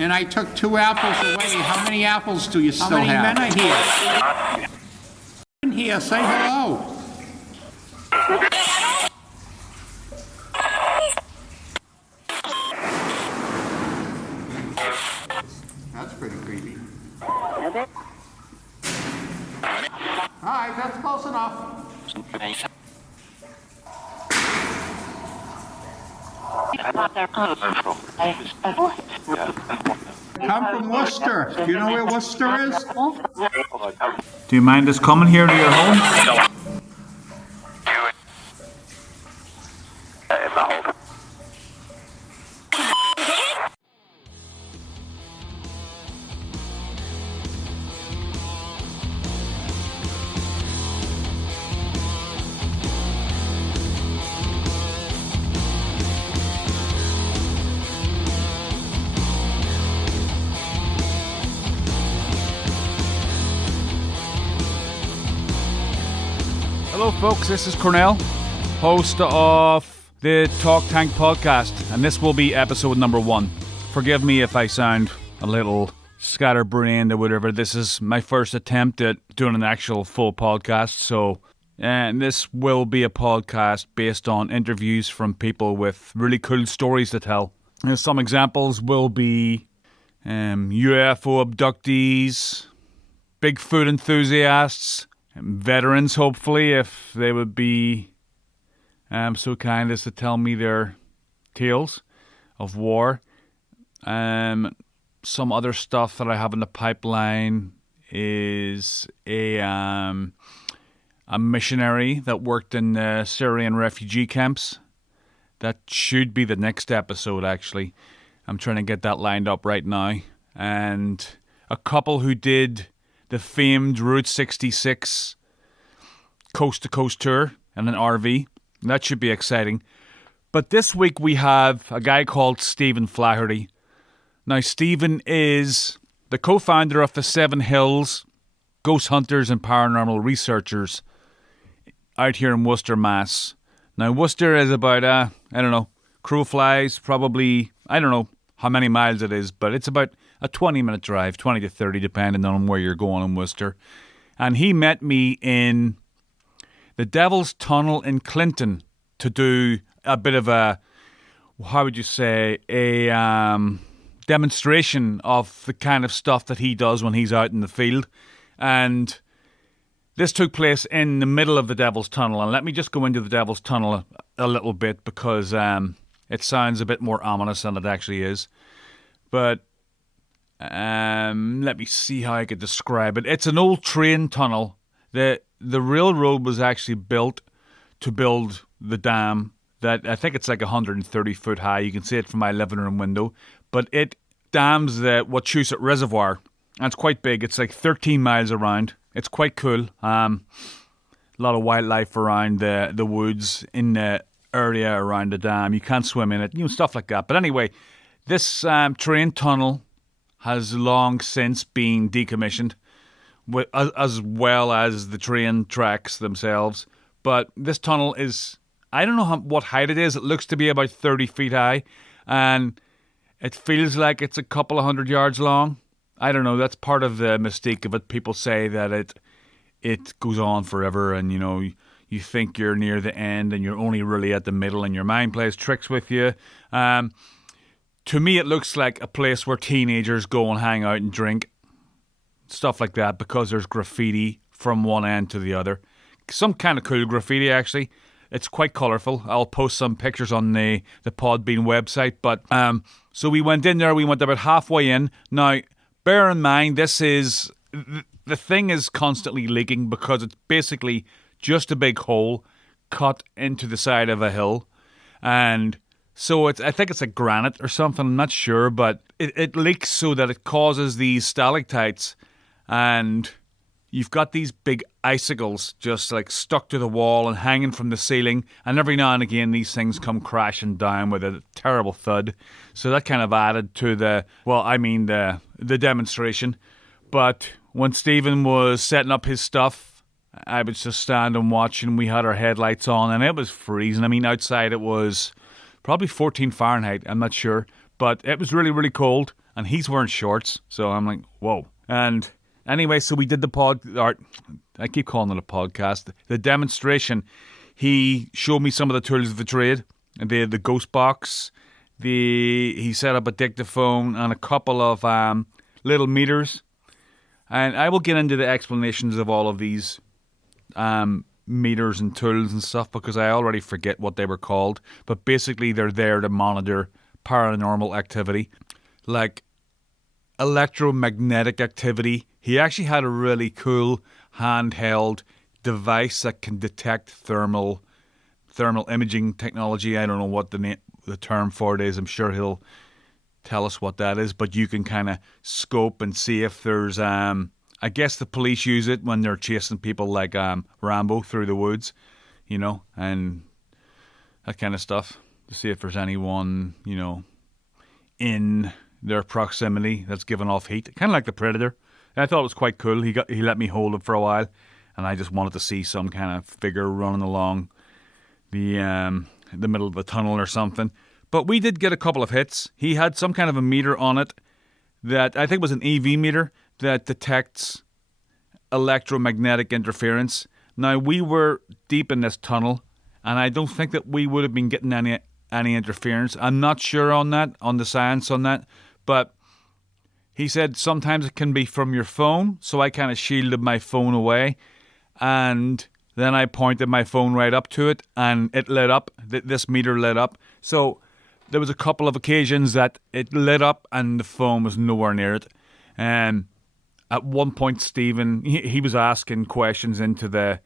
and I took 2 apples away. How many apples do you still have? How many men are here? In here, say hello. That's pretty creepy. Alright, that's close enough. Come from Worcester. Do you know where Worcester is? Do you mind us coming here to your home? Hello folks, this is Cornell, host of the Talk Tank podcast, and this will be episode number 1. Forgive me if I sound a little scatterbrained or whatever. This is my first attempt at doing an actual full podcast, so this will be a podcast based on interviews from people with really cool stories to tell. And some examples will be UFO abductees, Bigfoot enthusiasts, veterans, hopefully, if they would be so kind as to tell me their tales of war. Some other stuff that I have in the pipeline is a missionary that worked in the Syrian refugee camps. That should be the next episode, actually. I'm trying to get that lined up right now. And a couple who did the famed Route 66 coast-to-coast tour in an RV. That should be exciting. But this week we have a guy called Stephen Flaherty. Now, Stephen is the co-founder of the Seven Hills Ghost Hunters and Paranormal Researchers out here in Worcester, Mass. Now, Worcester is about, crow flies, probably, I don't know how many miles it is, but it's about a 20-minute drive, 20 to 30, depending on where you're going in Worcester. And he met me in the Devil's Tunnel in Clinton to do a bit of a, how would you say, a demonstration of the kind of stuff that he does when he's out in the field. And this took place in the middle of the Devil's Tunnel. And let me just go into the Devil's Tunnel a little bit, because it sounds a bit more ominous than it actually is. But let me see how I could describe it. It's an old train tunnel. The railroad was actually built to build the dam that I think it's like 130 foot high. You can see it from my living room window. But it dams the Wachusett Reservoir. And it's quite big. It's like 13 miles around. It's quite cool. A lot of wildlife around the woods in the area around the dam. You can't swim in it, stuff like that. But anyway, this train tunnel has long since been decommissioned, as well as the train tracks themselves. But this tunnel is, I don't know what height it is. It looks to be about 30 feet high, and it feels like it's a couple of 100 yards long. I don't know. That's part of the mystique of it. People say that it goes on forever, and you think you're near the end, and you're only really at the middle, and your mind plays tricks with you. To me, it looks like a place where teenagers go and hang out and drink. Stuff like that, because there's graffiti from one end to the other. Some kind of cool graffiti, actually. It's quite colourful. I'll post some pictures on the Podbean website. But so we went in there. We went about halfway in. Now, bear in mind, the thing is constantly leaking, because it's basically just a big hole cut into the side of a hill. And so I think it's a granite or something, I'm not sure, but it leaks so that it causes these stalactites, and you've got these big icicles just like stuck to the wall and hanging from the ceiling, and every now and again these things come crashing down with a terrible thud. So that kind of added to the demonstration. But when Stephen was setting up his stuff, I was just standing watching. We had our headlights on, and it was freezing. I mean, outside it was probably 14 Fahrenheit, I'm not sure. But it was really, really cold. and he's wearing shorts. So I'm like, whoa. And anyway, so we did I keep calling it a podcast. The demonstration, he showed me some of the tools of the trade. The ghost box, he set up a dictaphone and a couple of little meters. And I will get into the explanations of all of these meters and tools and stuff because I already forget what they were called. But basically, they're there to monitor paranormal activity, like electromagnetic activity. He actually had a really cool handheld device that can detect thermal imaging technology. I don't know what the term for it is. I'm sure he'll tell us what that is, but you can kind of scope and see if there's I guess the police use it when they're chasing people like Rambo through the woods, and that kind of stuff, to see if there's anyone, in their proximity that's giving off heat, kind of like the Predator. And I thought it was quite cool. He let me hold it for a while, and I just wanted to see some kind of figure running along the middle of the tunnel or something. But we did get a couple of hits. He had some kind of a meter on it that I think was an EV meter that detects electromagnetic interference. Now, we were deep in this tunnel, and I don't think that we would have been getting any interference. I'm not sure on the science on that, but he said sometimes it can be from your phone, so I kind of shielded my phone away, and then I pointed my phone right up to it, and it lit up. This meter lit up. So there was a couple of occasions that it lit up, and the phone was nowhere near it. And at one point, Stephen, he was asking questions into the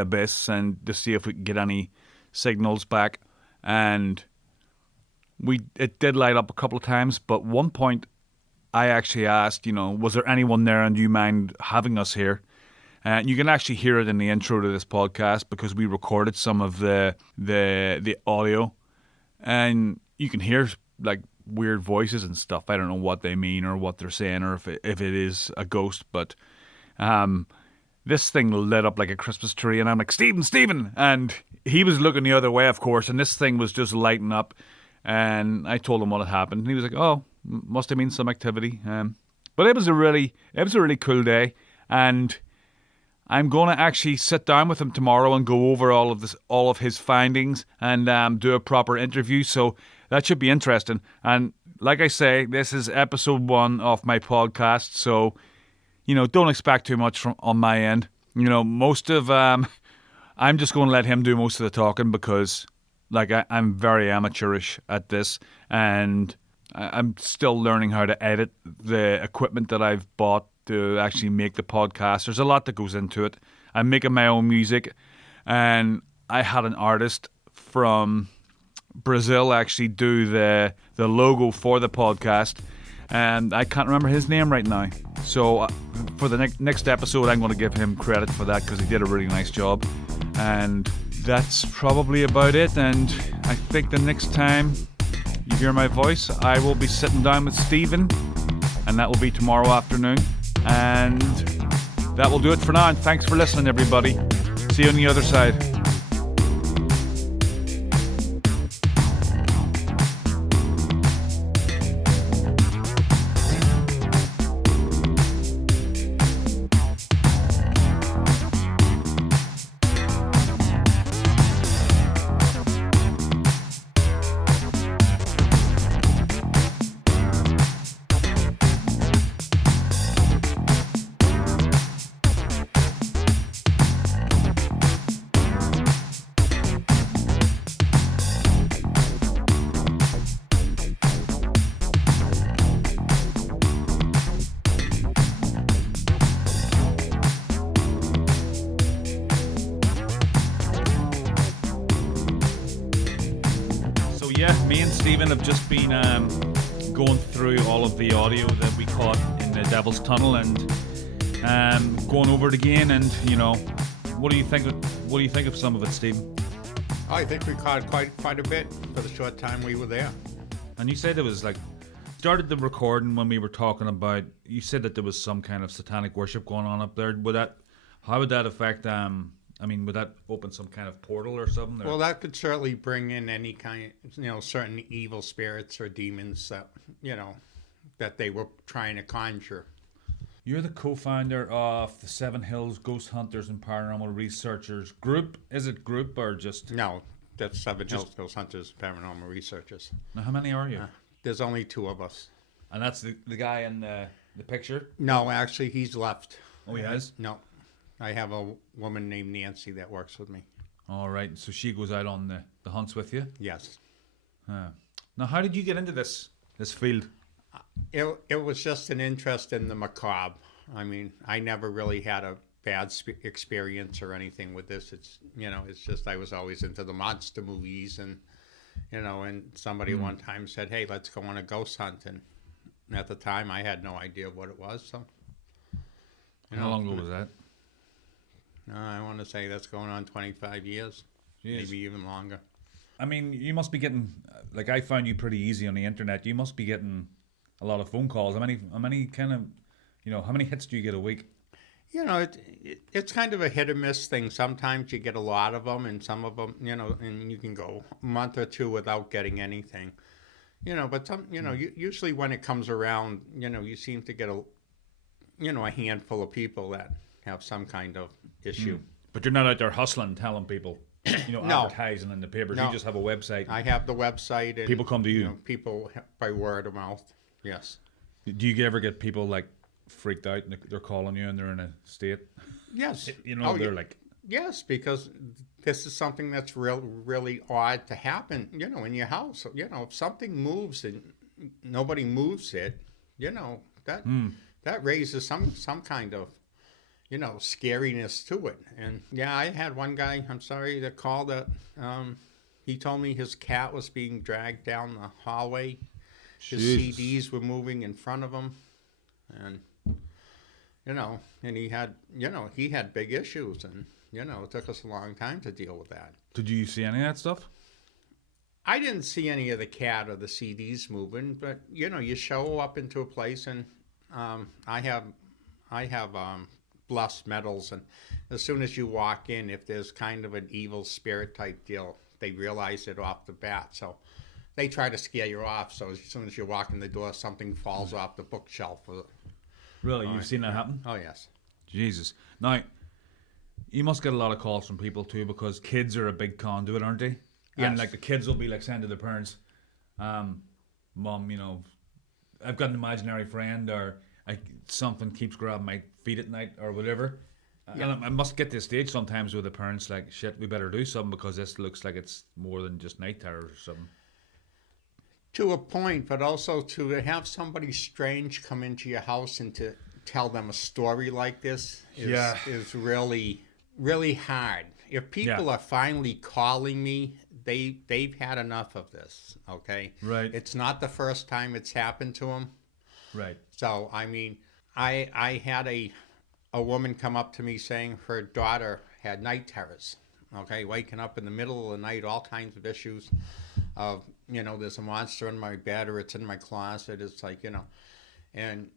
abyss and to see if we could get any signals back. And it did light up a couple of times, but one point I actually asked, was there anyone there, and do you mind having us here? And you can actually hear it in the intro to this podcast because we recorded some of the audio, and you can hear like weird voices and stuff. I don't know what they mean or what they're saying or if it is a ghost, but this thing lit up like a Christmas tree, and I'm like, Stephen, and he was looking the other way, of course, and this thing was just lighting up, and I told him what had happened, and he was like, oh, must have been some activity. But it was a really cool day, and I'm going to actually sit down with him tomorrow and go over all of his findings and do a proper interview. So that should be interesting. And like I say, this is episode 1 of my podcast. So, don't expect too much on my end. Most of I'm just going to let him do most of the talking because, I'm very amateurish at this, and I'm still learning how to edit the equipment that I've bought to actually make the podcast. There's a lot that goes into it. I'm making my own music, and I had an artist from Brazil actually do the logo for the podcast, and I can't remember his name right now. So for the next episode, I'm going to give him credit for that because he did a really nice job. And that's probably about it. And I think the next time you hear my voice, I will be sitting down with Stephen, and that will be tomorrow afternoon. And that will do it for now. And thanks for listening, everybody. See you on the other side. Me and Stephen have just been going through all of the audio that we caught in the Devil's Tunnel and going over it again. And what do you think of some of it, Stephen? I think we caught quite a bit for the short time we were there. And you said it was started the recording when we were talking about. You said that there was some kind of satanic worship going on up there. How would that affect? Would that open some kind of portal or something? Or? Well, that could certainly bring in any kind, certain evil spirits or demons that, that they were trying to conjure. You're the co-founder of the Seven Hills Ghost Hunters and Paranormal Researchers group. Is it group or just... No, that's Seven Hills Ghost Hunters, Paranormal Researchers. Now, how many are you? There's only 2 of us. And that's the guy in the picture? No, actually, he's left. Oh, he has? No. I have a woman named Nancy that works with me. All right. So she goes out on the hunts with you? Yes. Now, how did you get into this field? It was just an interest in the macabre. I mean, I never really had a bad experience or anything with this. It's just I was always into the monster movies, and and somebody one time said, "Hey, let's go on a ghost hunt." And at the time, I had no idea what it was. So, How long ago was that? I want to say that's going on 25 years, Jeez. maybe even longer. I mean, you must be getting, like, I found you pretty easy on the internet. You must be getting a lot of phone calls. How many kind of, how many hits do you get a week? It's kind of a hit or miss thing. Sometimes you get a lot of them, and some of them, and you can go a month or 2 without getting anything. But usually when it comes around, you seem to get a handful of people that have some kind of issue. But you're not out there hustling, telling people, No. advertising in the papers. No. You just have a website. I have the website, and People come to you. People by word of mouth. Yes. Do you ever get people like freaked out and they're calling you and they're in a state? Yes. They're like... Yes, because this is something that's really odd to happen, in your house. If something moves and nobody moves it, that raises some kind of, scariness to it. And yeah, I had one guy, that called that he told me his cat was being dragged down the hallway. His Jesus. CDs were moving in front of him. And, and he had big issues, and, it took us a long time to deal with that. Did you see any of that stuff? I didn't see any of the cat or the CDs moving, but, you show up into a place, and I have blessed metals, and as soon as you walk in, if there's kind of an evil spirit type deal, they realize it off the bat. So they try to scare you off. So as soon as you walk in the door, something falls off the bookshelf. Really? You've seen that happen? Oh, yes. Jesus. Now, you must get a lot of calls from people too, because kids are a big conduit, aren't they? Yes. And like the kids will be like saying to their parents, Mom, I've got an imaginary friend, or something keeps grabbing my feet at night, or whatever. Yeah. And I must get to a stage sometimes where the parents like, shit, we better do something, because this looks like it's more than just night terrors or something. To a point, but also to have somebody strange come into your house and to tell them a story like this is really, really hard. If people are finally calling me, they've had enough of this, okay? Right. It's not the first time it's happened to them. Right. So, I mean, I had a woman come up to me saying her daughter had night terrors, okay? Waking up in the middle of the night, all kinds of issues of, there's a monster in my bed, or it's in my closet. It's like, and,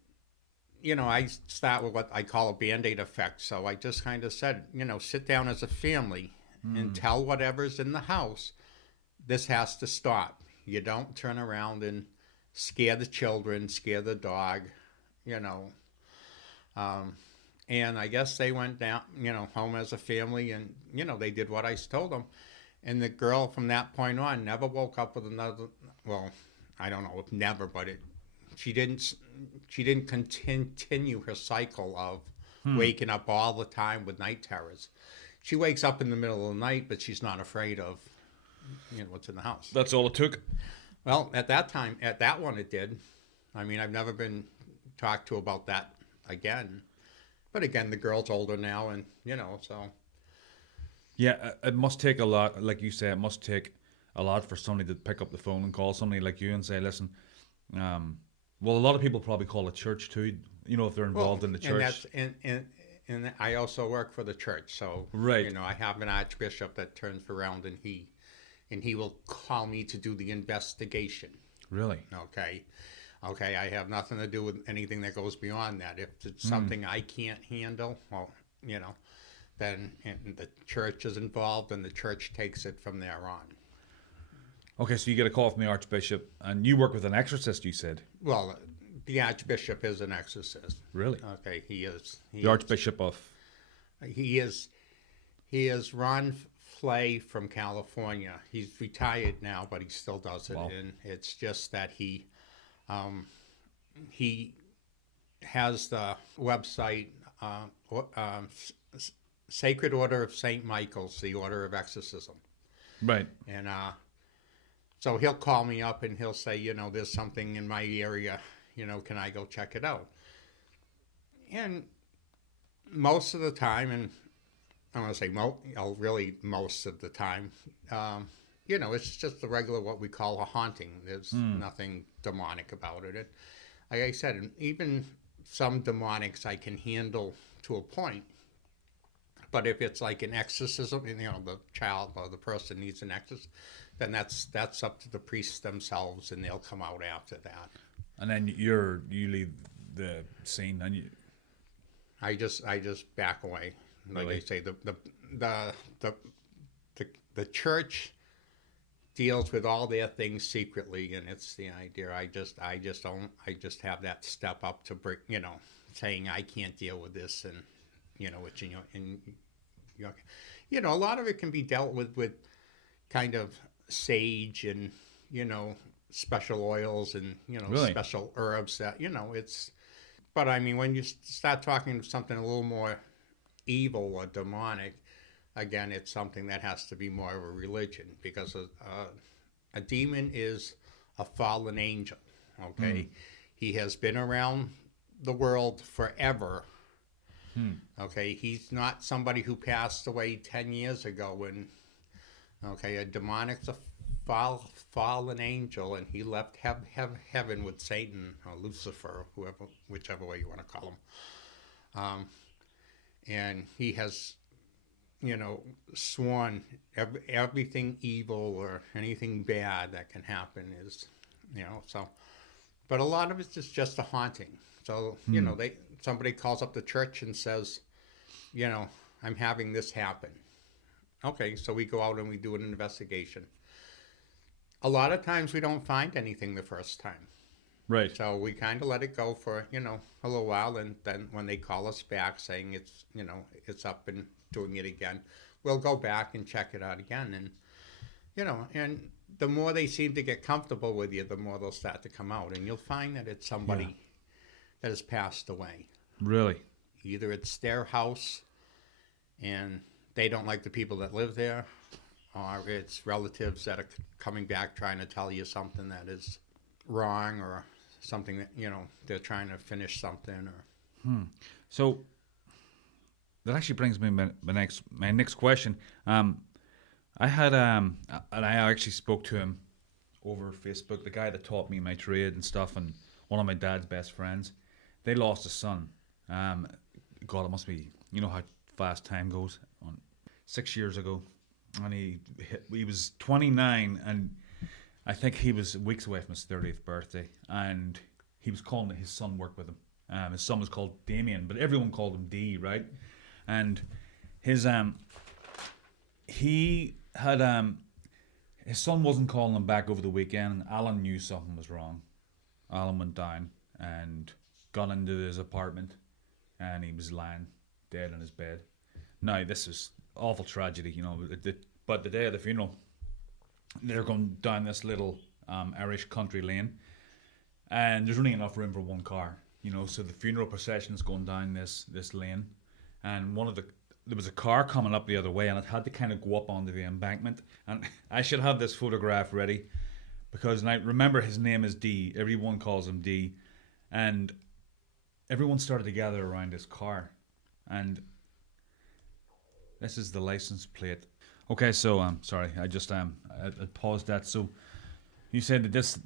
I start with what I call a Band-Aid effect. So I just kind of said, sit down as a family and tell whatever's in the house, this has to stop. You don't turn around and scare the children, scare the dog, and I guess they went down, home as a family, and, they did what I told them. And the girl from that point on never woke up with another, well, I don't know if never, but she didn't continue her cycle of waking up all the time with night terrors. She wakes up in the middle of the night, but she's not afraid of, what's in the house. That's all it took? Well, at that one it did. I mean, I've never been talked to about that again. But again, the girl's older now, and, so... Yeah, it must take a lot, like you say, it must take a lot for somebody to pick up the phone and call somebody like you and say, listen, well, a lot of people probably call a church too, if they're involved in the church. And I also work for the church, so, right. I have an archbishop that turns around and he will call me to do the investigation. Really? Okay, I have nothing to do with anything that goes beyond that. If it's something I can't handle, well, then the church is involved, and the church takes it from there on. Okay, so you get a call from the Archbishop, and you work with an exorcist, you said? Well, The Archbishop is an exorcist. Really? Okay, he is. The Archbishop of... He is Ron Flay from California. He's retired now, but he still does it. Wow. And it's just that he has the website Sacred Order of St. Michael's, the Order of Exorcism. Right. And so he'll call me up and he'll say, there's something in my area, can I go check it out? And most of the time, and I want to say really most of the time, it's just the regular what we call a haunting. There's nothing demonic about it. Like I said, even some demonics I can handle to a point. But if it's like an exorcism, the child or the person needs an exorcism, then that's up to the priests themselves, and they'll come out after that. And then you leave the scene, and I just back away. Like Really? I say, the church deals with all their things secretly, and it's the idea. I just have that step up to bring, saying I can't deal with this, and a lot of it can be dealt with kind of sage and special oils and Really? special herbs that it's. But I mean, when you start talking something a little more evil or demonic, again, it's something that has to be more of a religion, because a demon is a fallen angel. Okay, he has been around the world forever. Okay, he's not somebody who passed away 10 years ago. And a demonic's a fallen angel, and he left heaven with Satan or Lucifer, whichever way you want to call him. And he has, sworn everything evil or anything bad that can happen is, so. But a lot of it's just a haunting. So, somebody calls up the church and says, I'm having this happen. Okay, so we go out and we do an investigation. A lot of times we don't find anything the first time. right. So we kind of let it go for, a little while. And then when they call us back saying it's up and doing it again, we'll go back and check it out again. And, and the more they seem to get comfortable with you, the more they'll start to come out. And you'll find that it's somebody that has passed away. Really? Either it's their house and they don't like the people that live there, or it's relatives that are coming back trying to tell you something that is wrong, or something that, they're trying to finish something. Or So that actually brings me my next question. I had and I actually spoke to him over Facebook, the guy that taught me my trade and stuff, and one of my dad's best friends. They lost a son. God, it must be, how fast time goes. 6 years ago, and he was 29, and I think he was weeks away from his 30th birthday, and he was calling his son worked with him. His son was called Damien, but everyone called him D, right? And his he had his son wasn't calling him back over the weekend, and Alan knew something was wrong. Alan went down and got into his apartment, and he was lying dead in his bed. Now, this is awful tragedy, but the day of the funeral, they're going down this little Irish country lane, and there's only enough room for one car, so the funeral procession is going down this lane, and there was a car coming up the other way, and it had to kind of go up onto the embankment. And I should have this photograph ready, because now remember, his name is D. Everyone calls him D, and everyone started to gather around this car, and this is the license plate. Okay, so sorry, I just I paused that. So you said that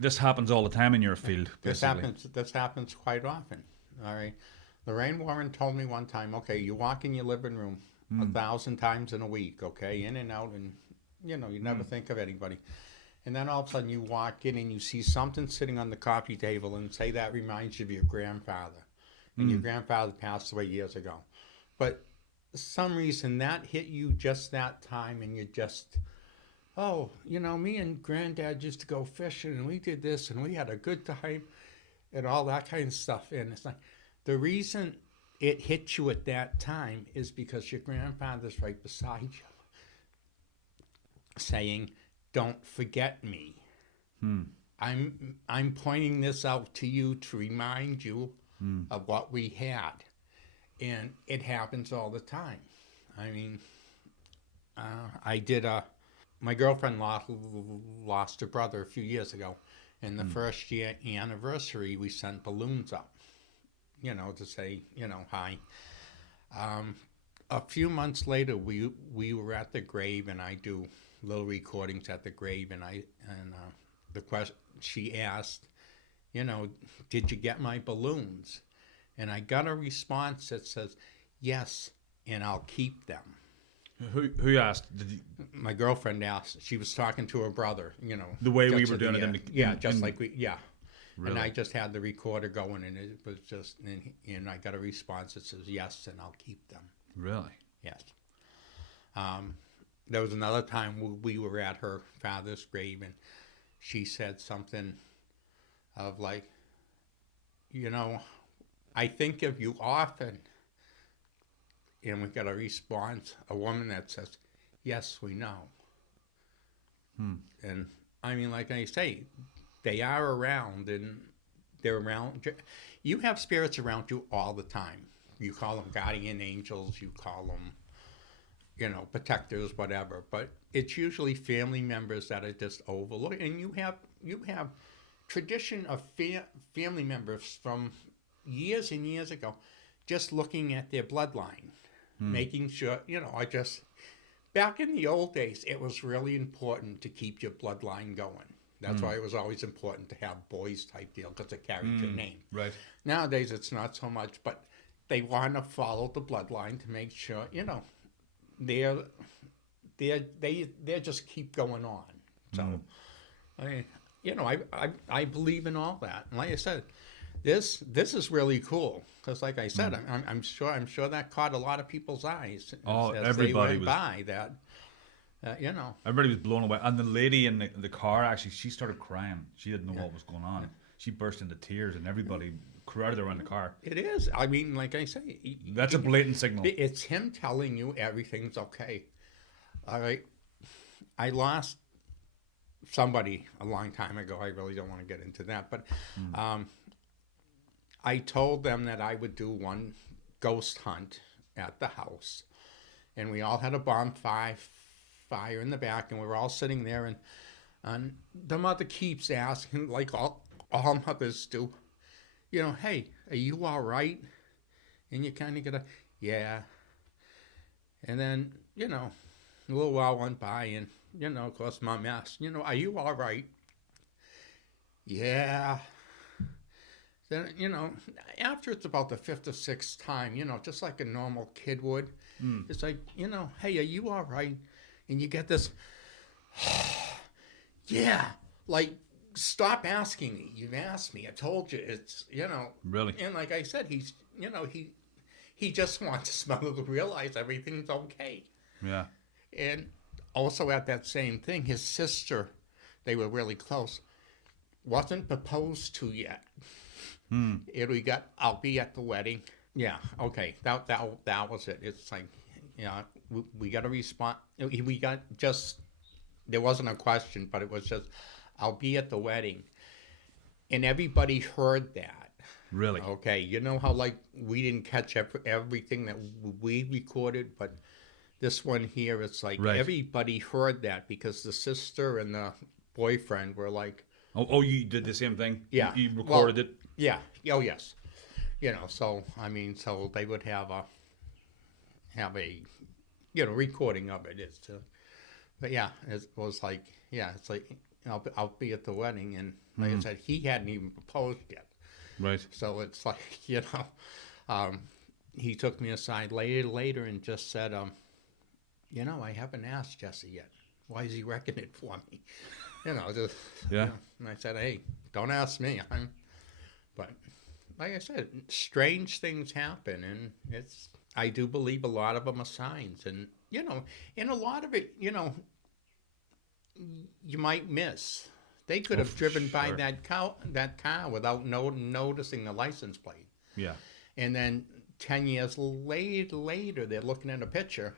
this happens all the time in your field. this Basically. happens quite often. All right. Lorraine Warren told me one time, okay, you walk in your living room 1,000 times in a week, okay, in and out, and you never think of anybody. And then all of a sudden you walk in and you see something sitting on the coffee table, and say that reminds you of your grandfather. And your grandfather passed away years ago. But for some reason that hit you just that time, and you just, me and Granddad used to go fishing, and we did this, and we had a good time. and all that kind of stuff. And it's like, the reason it hit you at that time is because your grandfather's right beside you saying, don't forget me. I'm pointing this out to you to remind you of what we had. And it happens all the time. I mean, my girlfriend lost her brother a few years ago. And the first year anniversary, we sent balloons up, to say, hi. A few months later, we were at the grave, and I do little recordings at the grave, and the question she asked, did you get my balloons? And I got a response that says, yes, and I'll keep them. Who asked? My girlfriend asked. She was talking to her brother, The way we were doing it. Really? And I just had the recorder going, and it was just, and I got a response that says, yes, and I'll keep them. Really? Yes. There was another time we were at her father's grave, and she said something of like, I think of you often. And we got a response, a woman that says, yes, we know. And I mean, like I say, they are around, and they're around. You have spirits around you all the time. You call them guardian angels, you call them, protectors, whatever. But it's usually family members that are just overlooked. And you have tradition of family members from years and years ago just looking at their bloodline. Making sure, back in the old days, it was really important to keep your bloodline going. That's why it was always important to have boys type deal, because it carried your name. Right. Nowadays, it's not so much, but they want to follow the bloodline to make sure, they just keep going on. So, I believe in all that. And like I said, this is really cool, because like I said, I'm sure that caught a lot of people's eyes as everybody they went by that. Everybody was blown away, and the lady in the car, actually, she started crying. She didn't know what was going on. She burst into tears, and everybody crowded around the car. It is. I mean, like I say, that's a blatant signal. It's him telling you everything's okay. All right. I lost somebody a long time ago. I really don't want to get into that, but I told them that I would do one ghost hunt at the house, and we all had a bonfire in the back, and we were all sitting there, and the mother keeps asking, like all mothers do, hey, are you all right? And you kind of get yeah. And then, a little while went by, and, of course, Mom asked, are you all right? Yeah. Then, after it's about the fifth or sixth time, just like a normal kid would, it's like, hey, are you all right? And you get this, yeah, like, stop asking me. You've asked me. I told you. It's, Really? And like I said, he's, he just wants to smell to realize everything's okay. Yeah. And also at that same thing, his sister, they were really close, wasn't proposed to yet. I'll be at the wedding. Yeah, okay, that was it. It's like, we got a response. We got just, there wasn't a question, but it was just, I'll be at the wedding. And everybody heard that. Really? Okay, you know how, like, we didn't catch everything that we recorded, but this one here, it's like everybody heard that, because the sister and the boyfriend were like... Oh, you did the same thing? Yeah. You recorded it? Yeah. Oh, yes. So, I mean, so they would have a recording of it. But yeah, it was like, it's like, I'll be at the wedding, and like I said, he hadn't even proposed yet. Right. So it's like, he took me aside later and just said, I haven't asked Jesse yet. Why is he wrecking it for me? Just, yeah. And I said, hey, don't ask me. But like I said, strange things happen, and I do believe a lot of them are signs, and and a lot of it, you might miss. They could have for driven by sure. that car without noticing the license plate. Yeah. And then 10 years later, they're looking at a picture,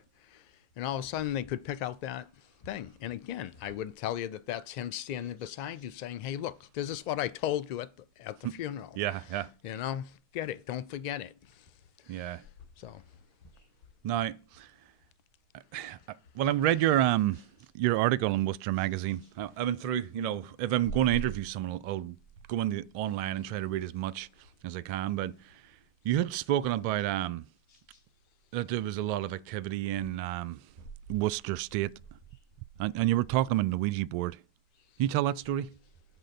and all of a sudden they could pick out that thing. And again, I would tell you that that's him standing beside you saying, hey, look, this is what I told you at the funeral. Yeah, yeah, You know, get it. Don't forget it. yeah. So, Now, when I read your article in Worcester magazine, I went through. You know, if I'm going to interview someone, I'll go into online and try to read as much as I can. But you had spoken about that there was a lot of activity in Worcester State, and you were talking about the Ouija board. Can you tell that story?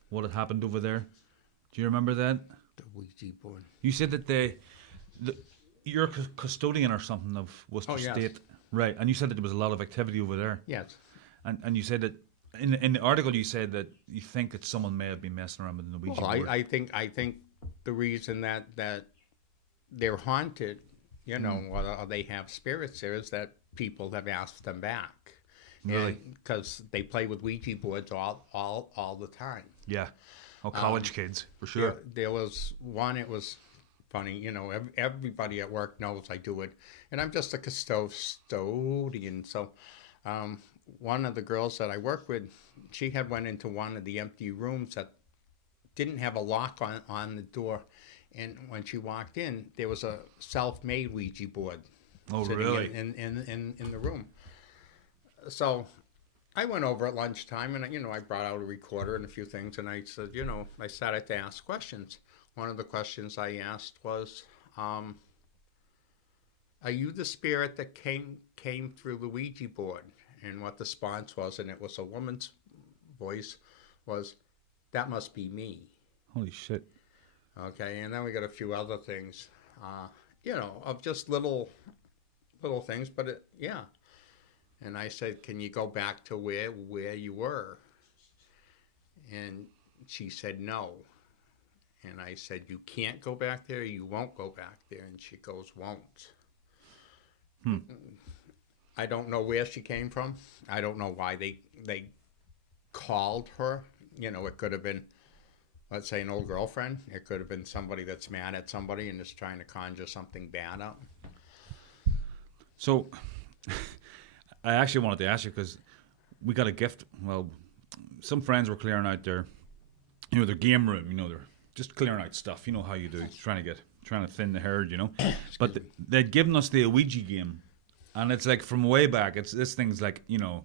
What had happened over there? Do you remember that? the Ouija board. You said that you're a custodian or something of Worcester Oh, yes. State, right? And you said that there was a lot of activity over there, Yes. and you said that in the article you said that you think that someone may have been messing around with the Ouija Well, board. I think the reason that they're haunted, you know, or they have spirits there, is that people have asked them back. Really? Because they play with Ouija boards all the time. Yeah, college kids for sure. There was one, it was funny, you know, everybody at work knows I do it. And I'm just a custodian. So one of the girls that I work with, she had went into one of the empty rooms that didn't have a lock on the door. And when she walked in, there was a self-made Ouija board Oh, sitting really? in the room. So I went over at lunchtime, and, you know, I brought out a recorder and a few things, and I said, you know, I started to ask questions. One of the questions I asked was, are you the spirit that came through the Ouija board? And what the response was, and it was a woman's voice, was, that must be me. Holy shit! Okay, and then we got a few other things, you know, of just little things, but yeah. And I said, can you go back to where you were? And she said, no. And I said, you can't go back there, you won't go back there. And she goes, won't. I don't know where she came from. I don't know why they called her. You know, it could have been, let's say, an old girlfriend. It could have been somebody that's mad at somebody and is trying to conjure something bad up. So, I actually wanted to ask you because we got a gift. Well, some friends were clearing out their game room. You know, they're just clearing out stuff. You know how you do, trying to thin the herd. You know, but they'd given us the Ouija game, and it's like from way back. This thing's like, you know,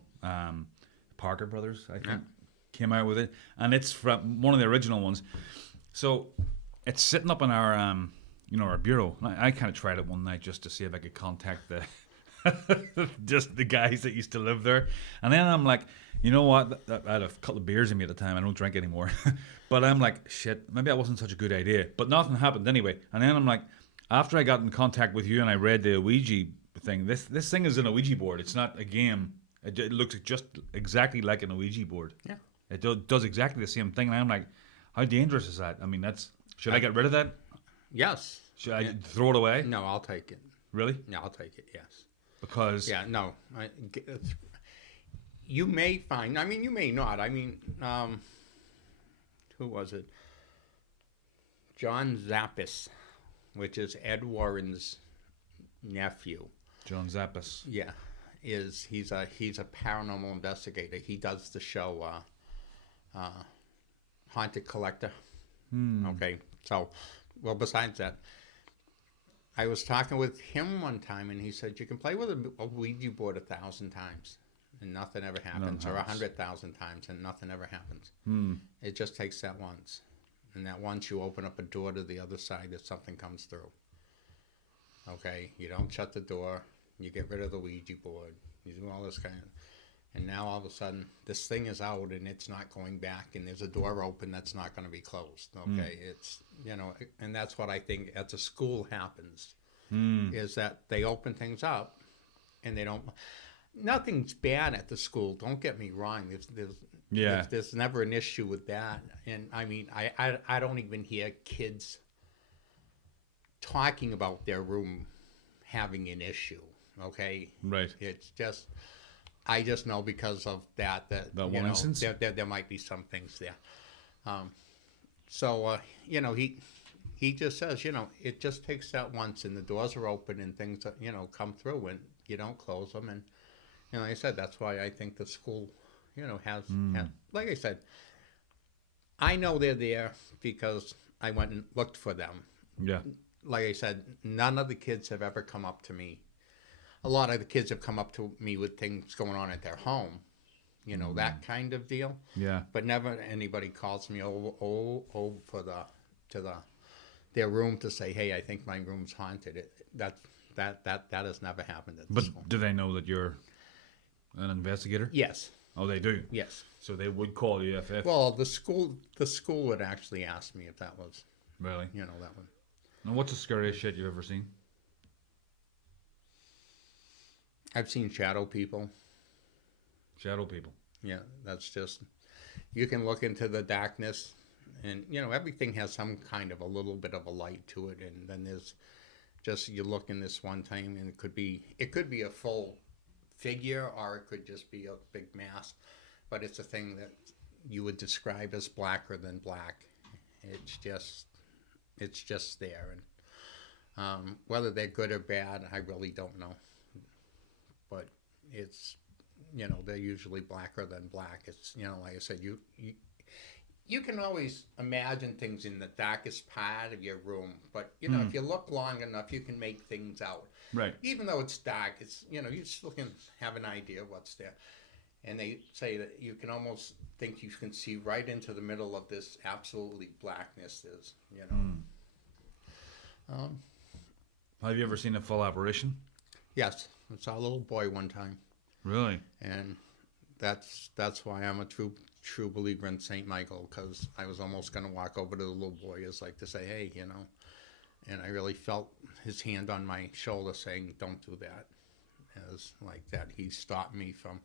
Parker Brothers, I think, came out with it, and it's from one of the original ones. So it's sitting up in our our bureau. I kind of tried it one night just to see if I could contact the just the guys that used to live there, and then I'm like, you know what? I had a couple of beers in me at the time. I don't drink anymore, but I'm like, shit, maybe that wasn't such a good idea. But nothing happened anyway. And then I'm like, after I got in contact with you and I read the Ouija thing, this thing is an Ouija board. It's not a game. It looks just exactly like an Ouija board. Yeah. It does exactly the same thing. And I'm like, how dangerous is that? I mean, should I get rid of that? Yes. Should I throw it away? No, I'll take it. Really? No, I'll take it, yes. Because Yeah, no. You may find, I mean, you may not. I mean, who was it? John Zappis, which is Ed Warren's nephew. John Zappis. Yeah, he's a paranormal investigator. He does the show Haunted Collector. Okay, so, well, besides that, I was talking with him one time, and he said, you can play with a Ouija board 1,000 times, and nothing ever happens, or 100,000 times, and nothing ever happens. It just takes that once. And that once you open up a door to the other side, if something comes through. Okay, you don't shut the door, you get rid of the Ouija board, you do all this kind of, and now all of a sudden, this thing is out and it's not going back, and there's a door open that's not going to be closed. Okay, it's, you know, and that's what I think at the school happens, is that they open things up, and they don't, nothing's bad at the school, don't get me wrong, there's never an issue with that, and I mean, I don't even hear kids talking about their room having an issue, okay? Right. It's just, I just know because of that That you one know instance? there might be some things there. So you know he just says, you know, it just takes that once, and the doors are open, and things that, you know, come through, and you don't close them. And you know, like I said, that's why I think the school, you know, has like I said, I know they're there because I went and looked for them. Yeah. Like I said, none of the kids have ever come up to me. A lot of the kids have come up to me with things going on at their home, you know, that kind of deal. Yeah. But never anybody calls me over for to their room to say, hey, I think my room's haunted. That has never happened at the But school. do they know that you're an investigator? Yes, Oh, they do. yes. So they would call you if Well, the school would actually ask me if that was, really. you know, that one. And what's the scariest shit you've ever seen? I've seen shadow people. Shadow people. Yeah, that's just, you can look into the darkness, and you know, everything has some kind of a little bit of a light to it, and then there's just, you look in this one time, and it could be a full figure, or it could just be a big mass, but it's a thing that you would describe as blacker than black. It's just there, and whether they're good or bad, I really don't know. But it's, you know, they're usually blacker than black. It's, you know, like I said, you can always imagine things in the darkest part of your room, but you know, if you look long enough, you can make things out. Right. Even though it's dark, it's, you know, you still can have an idea of what's there. And they say that you can almost think you can see right into the middle of this absolutely blackness. Is, you know. Have you ever seen a full apparition? Yes, I saw a little boy one time, Really? and that's why I'm a true believer in Saint Michael, because I was almost going to walk over to the little boy, as like to say, hey, you know, and I really felt his hand on my shoulder saying, don't do that, as like that. He stopped me from,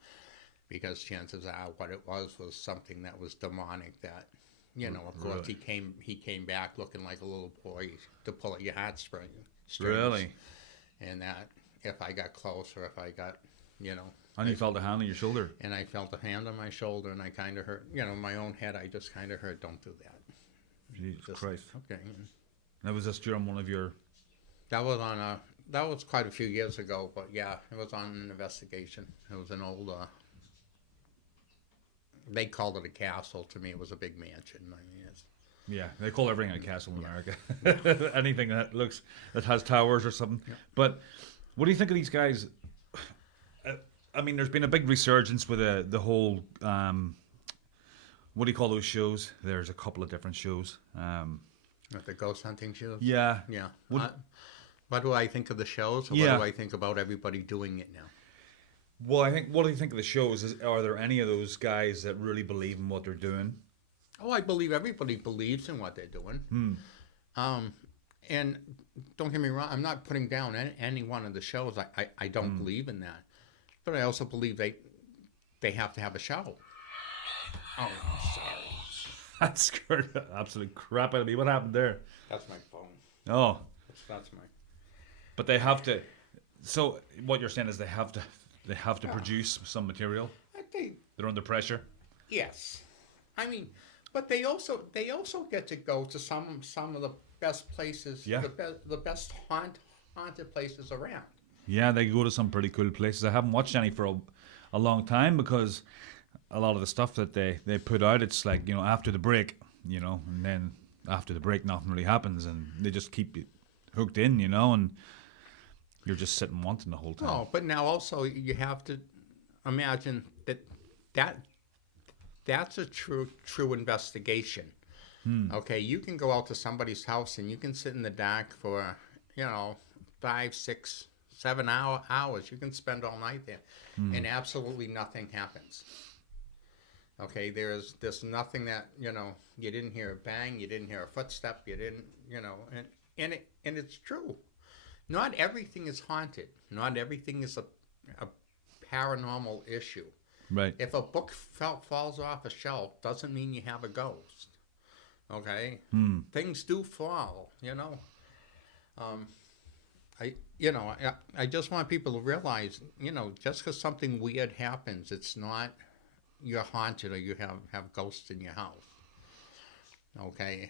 because chances are what it was something that was demonic, that, you know, of course, Really? he came back looking like a little boy to pull at your heartstrings. Really? And that if I got close, or if I got, you know. And you felt a hand on your shoulder? And I felt a hand on my shoulder, and I kind of heard, you know, my own head, I just kind of heard, don't do that. Jesus Just, Christ. okay. Now, was this during one of your... That was quite a few years ago, but yeah, it was on an investigation. It was an old, they called it a castle. To me, it was a big mansion. I mean, it's, Yeah, they call everything a castle in America. Anything that has towers or something. Yeah. But what do you think of these guys? I mean, there's been a big resurgence with the whole. What do you call those shows? There's a couple of different shows. with the ghost hunting shows. Yeah. Yeah. What do I think of the shows? Or Yeah. what do I think about everybody doing it now? Well, I think. What do you think of the shows? Are there any of those guys that really believe in what they're doing? Oh, I believe everybody believes in what they're doing. And don't get me wrong, I'm not putting down any one of the shows. I don't believe in that. But I also believe they have to have a show. Oh, sorry. That scared the absolute crap out of me. What happened there? That's my phone. Oh. That's my... But they have to. So what you're saying is they have to produce some material. They're under pressure. Yes, I mean, but they also get to go to some of the best places. Yeah. The best haunted places around. Yeah, they go to some pretty cool places. I haven't watched any for a long time because a lot of the stuff that they put out, it's like, you know, after the break, you know, and then after the break nothing really happens, and they just keep you hooked in, you know, and you're just sitting wanting the whole time. Oh, but now also you have to imagine that's a true investigation. Okay, you can go out to somebody's house and you can sit in the dark for, you know, 5, 6, 7 hours. You can spend all night there, and absolutely nothing happens. Okay, there's nothing that, you know, you didn't hear a bang, you didn't hear a footstep, you didn't, you know, and it's true. Not everything is haunted. Not everything is a paranormal issue. Right. If a book falls off a shelf, doesn't mean you have a ghost. Okay? Things do fall, you know. I just want people to realize, just because something weird happens, it's not you're haunted or you have ghosts in your house. Okay.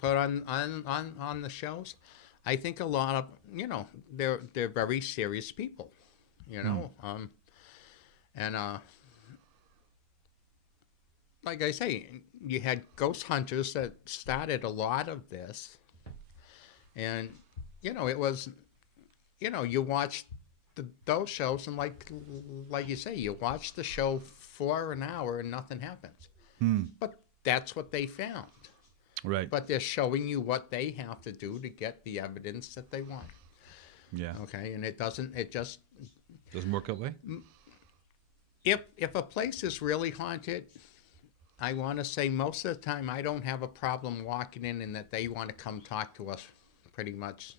But on the shows, I think a lot of they're very serious people. You know. And like I say, you had ghost hunters that started a lot of this, and it was you watch those shows, and like you say, you watch the show for an hour and nothing happens. But that's what they found. Right. But they're showing you what they have to do to get the evidence that they want. Yeah. Okay, and it just doesn't work that way. If a place is really haunted, I want to say most of the time I don't have a problem walking in, and that they want to come talk to us pretty much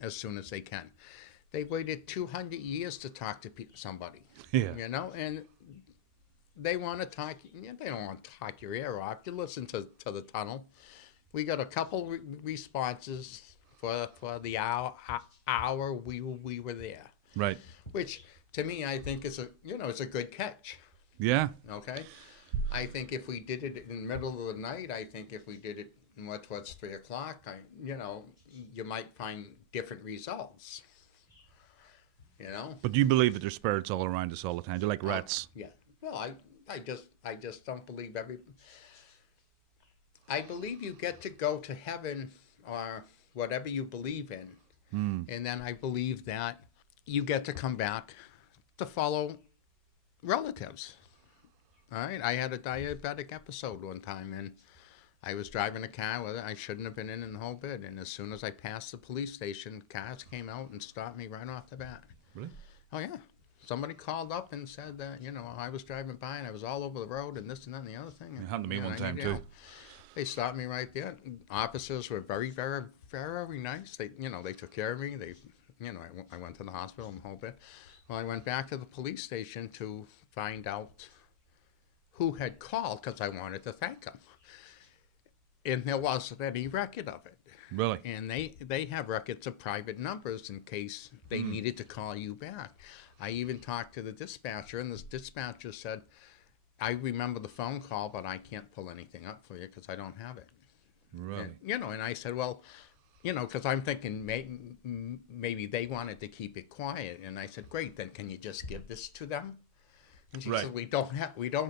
as soon as they can. They waited 200 years to talk to somebody. Yeah. And they want to talk. They don't want to talk your ear off. You listen to the tunnel. We got a couple responses for the hour we were there. Right. Which to me, I think is it's a good catch. Yeah. Okay. I think if we did it in the middle of the night, I think if we did it in what's 3:00, you might find different results. But do you believe that there's spirits all around us all the time? They're like rats. Yeah. Well, I just don't believe I believe you get to go to heaven or whatever you believe in, and then I believe that you get to come back to follow relatives. All right. I had a diabetic episode one time, and I was driving a car with it. I shouldn't have been in the whole bit. And as soon as I passed the police station, cars came out and stopped me right off the bat. Really? Oh, yeah. Somebody called up and said that, I was driving by and I was all over the road and this and that and the other thing. It happened to me one time, too. They stopped me right there. Officers were very, very, very nice. They took care of me. I went to the hospital and the whole bit. Well, I went back to the police station to find out who had called because I wanted to thank them. And there wasn't any record of it. Really? And they have records of private numbers in case they needed to call you back. I even talked to the dispatcher, and this dispatcher said, I remember the phone call, but I can't pull anything up for you because I don't have it. Really? And I said, well, because I'm thinking maybe they wanted to keep it quiet. And I said, great, then can you just give this to them? And she said, we don't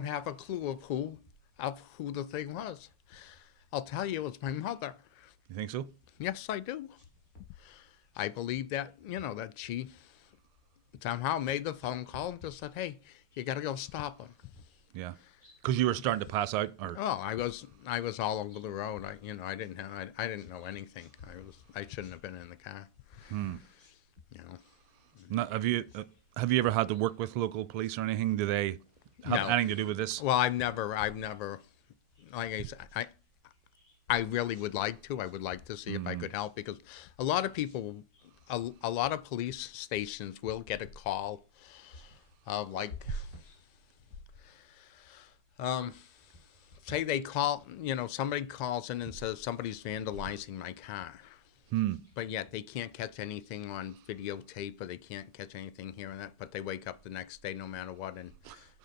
have a clue of who the thing was. I'll tell you, it was my mother. You think so? Yes, I do. I believe that, that she somehow made the phone call and just said, hey, you got to go stop him. Yeah. Because you were starting to pass out? Or? Oh, I was all over the road. I didn't know anything. I shouldn't have been in the car. Have you ever had to work with local police or anything? Do they have anything to do with this? Well, I've never, like I said, I really would like to. I would like to see if I could help, because a lot of people, a lot of police stations will get a call of say they call, somebody calls in and says somebody's vandalizing my car. But yet they can't catch anything on videotape, or they can't catch anything here and that, but they wake up the next day no matter what, and,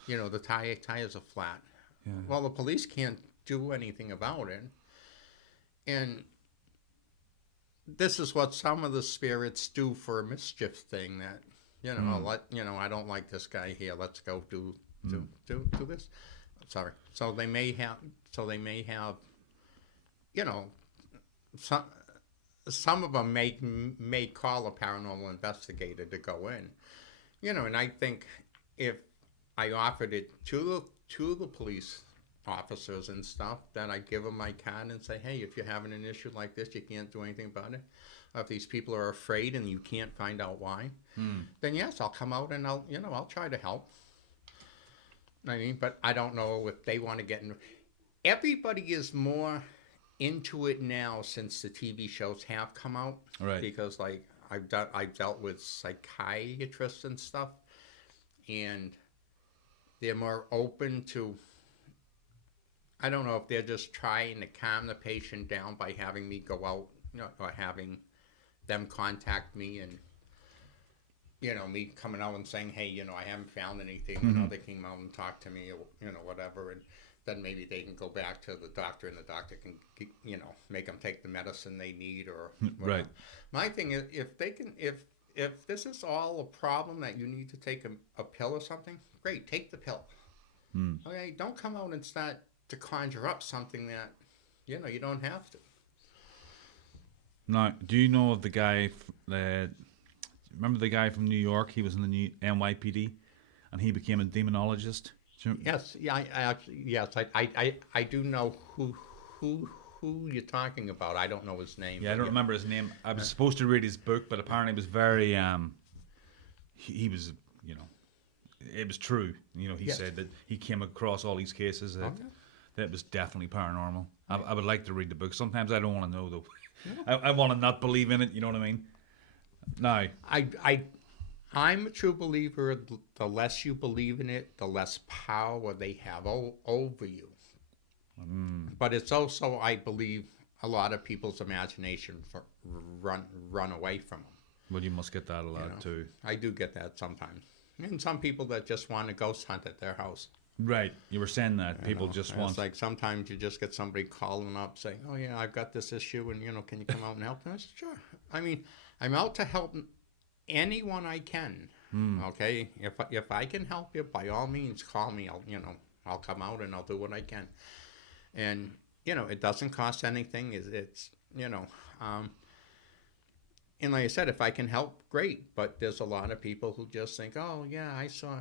the tires are flat. Yeah. Well, the police can't do anything about it. And this is what some of the spirits do for a mischief thing, that, I don't like this guy here. Let's go do this. Sorry. So they may have, some of them may call a paranormal investigator to go in, and I think if I offered it to the police officers and stuff, then I give them my card and say, hey, if you're having an issue like this, you can't do anything about it. Or if these people are afraid and you can't find out why, then yes, I'll come out and I'll try to help. But I don't know if they want to get in. Everybody is more into it now since the TV shows have come out. Right. Because I've dealt with psychiatrists and stuff, and they're more open to, I don't know if they're just trying to calm the patient down by having me go out, or having them contact me and, me coming out and saying, hey, I haven't found anything. They came out and talked to me, or, whatever. And then maybe they can go back to the doctor and the doctor can, make them take the medicine they need or whatever. Right. My thing is, if this is all a problem that you need to take a pill or something, great, take the pill. Okay, don't come out and start to conjure up something that, you don't have to. Now, do you know of the guy, remember the guy from New York? He was in the new NYPD and he became a demonologist. Yes, yeah, I do know who you're talking about. I don't know his name. Yeah, I don't remember his name. I was supposed to read his book, but apparently it was very, he was, it was true. He said that he came across all these cases that was definitely paranormal. I would like to read the book. Sometimes I don't want to know though. I want to not believe in it. You know what I mean? No. I'm a true believer. The less you believe in it, the less power they have over you. But it's also, I believe, a lot of people's imagination run away from them. Well, you must get that a lot too. I do get that sometimes. And some people that just want to ghost hunt at their house. Right. You were saying that. People just want... It's like sometimes you just get somebody calling up saying, oh, yeah, I've got this issue and, can you come out and help? And I said, sure. I mean, I'm out to help anyone I can. Okay? If I can help you, by all means, call me. I'll come out and I'll do what I can. And, it doesn't cost anything. It's and like I said, if I can help, great. But there's a lot of people who just think, oh, yeah, I saw,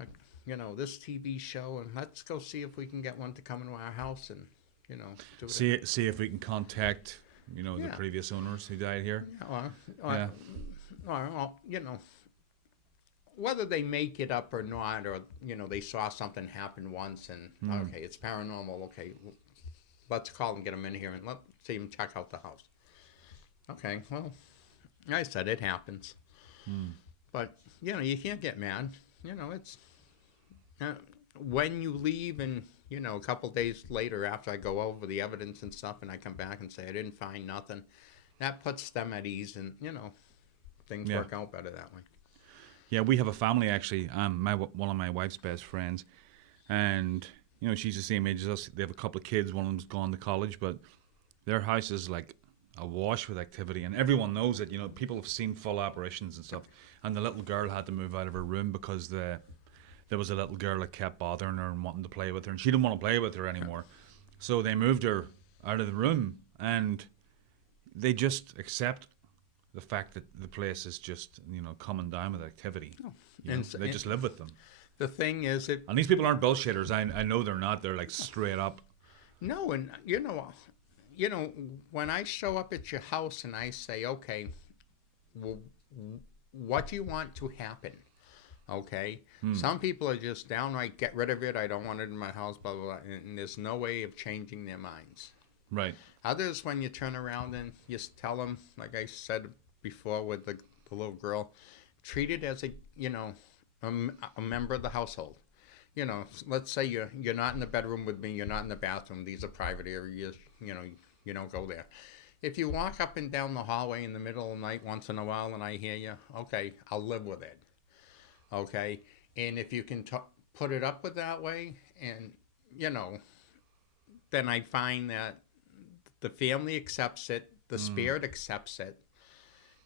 this TV show, and let's go see if we can get one to come into our house and, do it. See if we can contact, the previous owners who died here. Or, whether they make it up or not, or, they saw something happen once and, okay, it's paranormal, okay, let's call and get them in here and let's see them check out the house. Okay, well, I said it happens. But, you can't get mad. It's... when you leave and, a couple days later after I go over the evidence and stuff and I come back and say I didn't find nothing, that puts them at ease and, things work out better that way. Yeah, we have a family actually. One of my wife's best friends, and she's the same age as us. They have a couple of kids. One of them's gone to college, but their house is like awash with activity, and everyone knows it. People have seen full apparitions and stuff. And the little girl had to move out of her room because there was a little girl that kept bothering her and wanting to play with her, and she didn't want to play with her anymore. So they moved her out of the room, and they just accept the fact that the place is just, coming down with activity. They just live with them. The thing is... And these people aren't bullshitters. I know they're not. They're like straight up. No, and, when I show up at your house and I say, okay, well, what do you want to happen? Okay? Some people are just downright, get rid of it, I don't want it in my house, blah, blah, blah, and there's no way of changing their minds. Right. Others, when you turn around and you tell them, like I said before with the little girl, treat it as a member of the household. Let's say you're not in the bedroom with me, you're not in the bathroom, these are private areas, you don't go there. If you walk up and down the hallway in the middle of the night once in a while and I hear you, okay, I'll live with it. Okay? And if you can put it up with that way, and, then I find that the family accepts it, the spirit accepts it,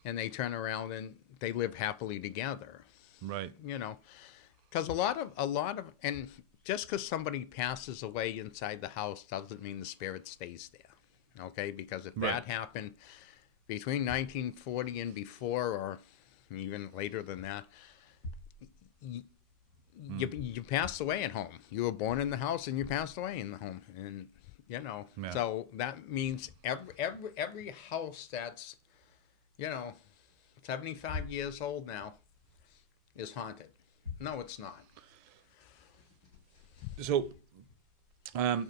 and they turn around and they live happily together. Right. Because a lot of, and just because somebody passes away inside the house doesn't mean the spirit stays there. Okay? Because if that happened between 1940 and before, or even later than that, you passed away at home. You were born in the house and you passed away in the home. And, so that means every house that's, 75 years old now is haunted. No, it's not. So, that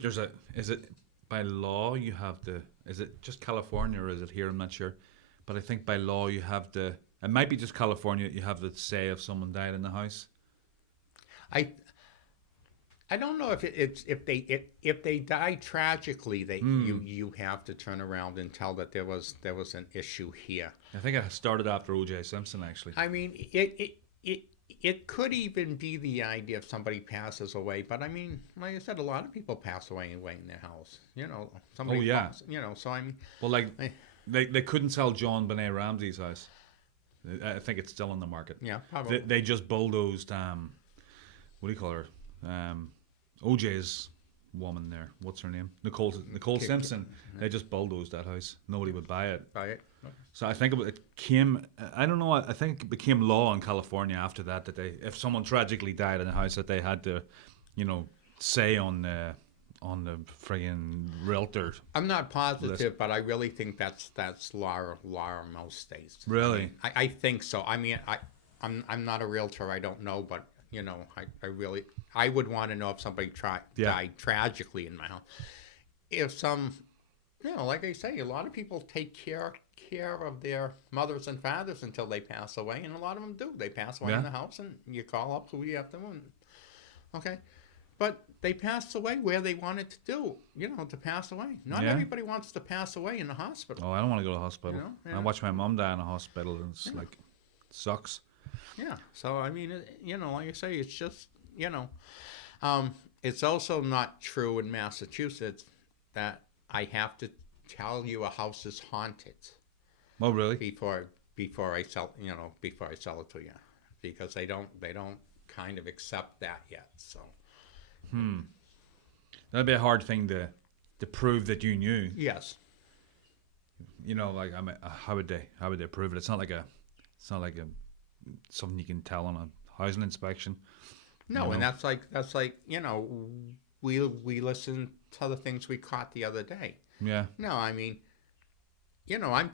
there's is it by law you have is it just California or is it here? I'm not sure. But I think by law you have it might be just California, you have the say if someone died in the house. I don't know it's if they die tragically, you have to turn around and tell that there was an issue here. I think it started after O.J. Simpson, actually. I mean, it could even be the idea if somebody passes away, but I mean, like I said, a lot of people pass away in their house. You know, somebody. Oh, yeah. You know, so I mean. Well, like they couldn't sell John Benet Ramsey's house. I think it's still on the market. Yeah, probably. They just bulldozed. What do you call her? OJ's woman there. What's her name? Nicole Simpson. They just bulldozed that house. Nobody would buy it. So I think it came. I don't know. I think it became law in California after that they, if someone tragically died in a house, that they had to, say on the friggin' realtor. I'm not positive, but I really think that's law in most states. Really? I think so. I mean, I'm not a realtor. I don't know, but I would want to know if somebody died tragically in my house. If some, like I say, a lot of people take care of their mothers and fathers until they pass away, and a lot of them do. They pass away in the house, and you call up who you have to. Okay, but they passed away where they wanted to do, to pass away. Not everybody wants to pass away in the hospital. Oh, I don't want to go to the hospital. I watched my mom die in a hospital, and it's like, it sucks. Yeah, so I mean, like I say, it's just, it's also not true in Massachusetts that I have to tell you a house is haunted. Oh, really? Before I sell, before I sell it to you, because they don't kind of accept that yet. So. That'd be a hard thing to prove that you knew. Yes. Like how would they prove it? It's not like a something you can tell on a housing inspection. No, and that's like we listened to the things we caught the other day. Yeah. No, I mean, I'm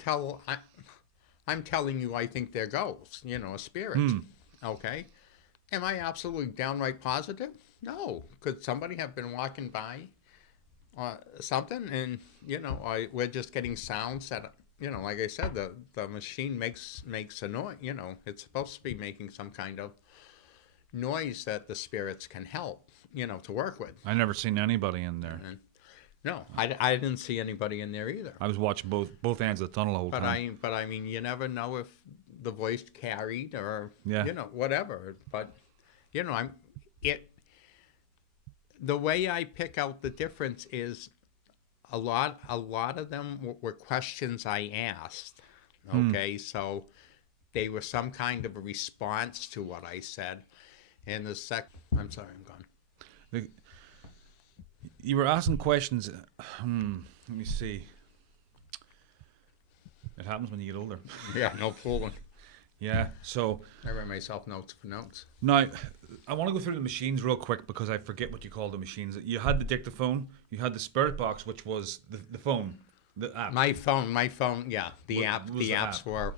telling you I think they're ghosts, a spirit. Okay. Am I absolutely downright positive? No. Could somebody have been walking by something and, we're just getting sounds that, like I said, the machine makes a noise, it's supposed to be making some kind of noise that the spirits can help, to work with. I never seen anybody in there. No, I didn't see anybody in there either. I was watching both ends of the tunnel the whole time. But I mean, you never know if the voice carried or, whatever. But, the way I pick out the difference is a lot of them were questions I asked. Okay, so they were some kind of a response to what I said. And I'm sorry, I'm gone. You were asking questions. Let me see. It happens when you get older. Yeah, no fooling. Yeah, so I write myself notes for notes. Now, I want to go through the machines real quick because I forget what you call the machines. You had the dictaphone, you had the spirit box, which was the phone, the app. My phone, yeah. The apps were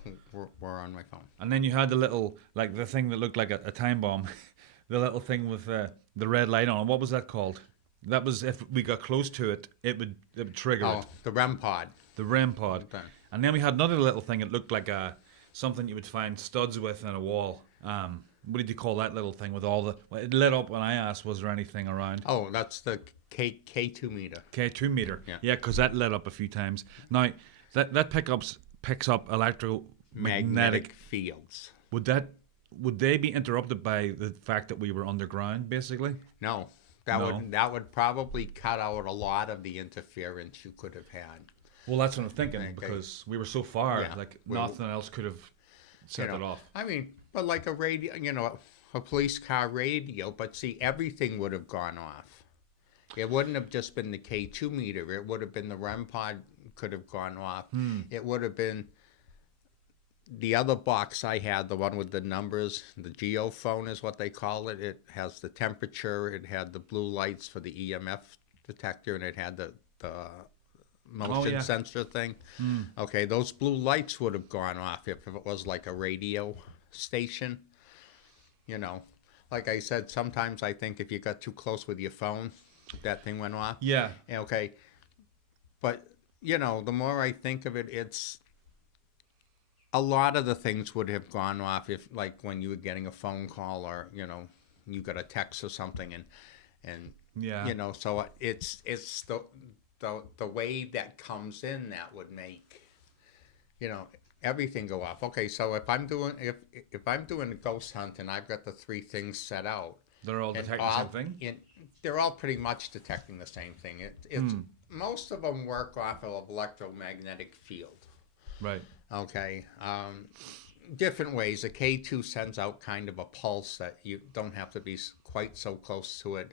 on my phone. And then you had the little, like the thing that looked like a time bomb, the little thing with the red light on. What was that called? That was, if we got close to it, it would trigger it. The REM pod. The REM pod. Okay. And then we had another little thing. It looked like something you would find studs with in a wall. What did you call that little thing with all the... It lit up when I asked, was there anything around? Oh, that's the K2 meter. K2 meter. Yeah, because that lit up a few times. Now, that picks up electromagnetic fields. Would they be interrupted by the fact that we were underground, basically? No. That would probably cut out a lot of the interference you could have had. Well, that's what I'm thinking, because we were so far, Yeah. Nothing else could have set it off. I mean, but like a radio, a police car radio, but see, everything would have gone off. It wouldn't have just been the K2 meter. It would have been the REM pod could have gone off. It would have been the other box I had, the one with the numbers, the geophone is what they call it. It has the temperature, it had the blue lights for the EMF detector, and it had the motion sensor thing. Okay, those blue lights would have gone off if it was like a radio station. Like I said, sometimes I think if you got too close with your phone, that thing went off. Yeah. Okay. But, the more I think of it, it's a lot of the things would have gone off if, like, when you were getting a phone call or, you got a text or something and Yeah. so it's the wave that comes in that would make everything go off. Okay, so if I'm doing a ghost hunt and I've got the three things set out, They're all and detecting the same thing? they're all pretty much detecting the same thing. It's most of them work off of electromagnetic field. Right. Okay, different ways. The K2 sends out kind of a pulse that you don't have to be quite so close to it.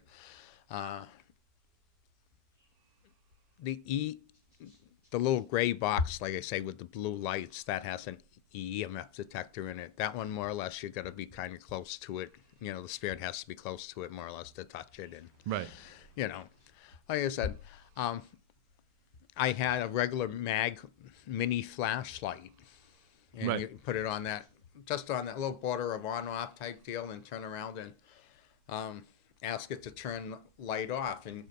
The the little gray box, like I say, with the blue lights, that has an EMF detector in it. That one, more or less, you got to be kind of close to it. The spirit has to be close to it, more or less, to touch it. And Right. Like I said, I had a regular mini flashlight, and Right. you put it on that, just on that little border of on-off type deal, and turn around and ask it to turn the light off. And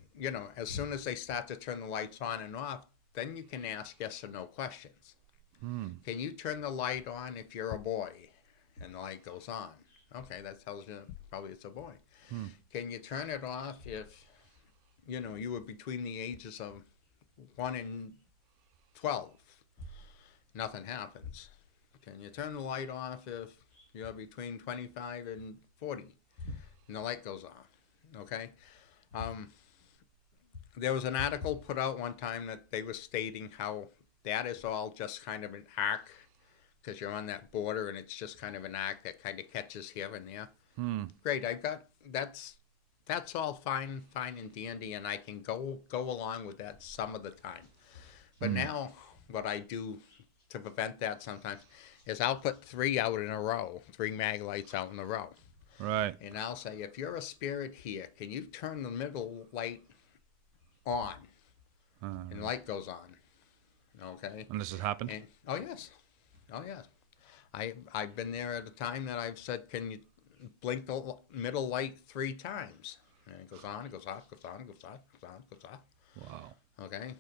as soon as they start to turn the lights on and off, then you can ask yes or no questions. Can you turn the light on if you're a boy? And the light goes on. Okay, that tells you probably it's a boy. Can you turn it off if you were between the ages of 1 and 12? Nothing happens. Can you turn the light off if you're between 25 and 40? And the light goes on. Okay. There was an article put out one time that they were stating how that is all just kind of an arc, because you're on that border and it's just kind of an arc that kind of catches here and there. Great, I got that's all fine and dandy, and I can go along with that some of the time. But now what I do to prevent that sometimes is I'll put 3 out in a row, 3 mag lights out in a row. Right. And I'll say, if you're a spirit here, can you turn the middle light on? And the light goes on. Okay? And this has happened? And, oh, yes. I've been there at a time that I've said, can you blink the middle light 3 times? And it goes on, it goes off, goes on, goes off, goes on, goes off. Wow. Okay?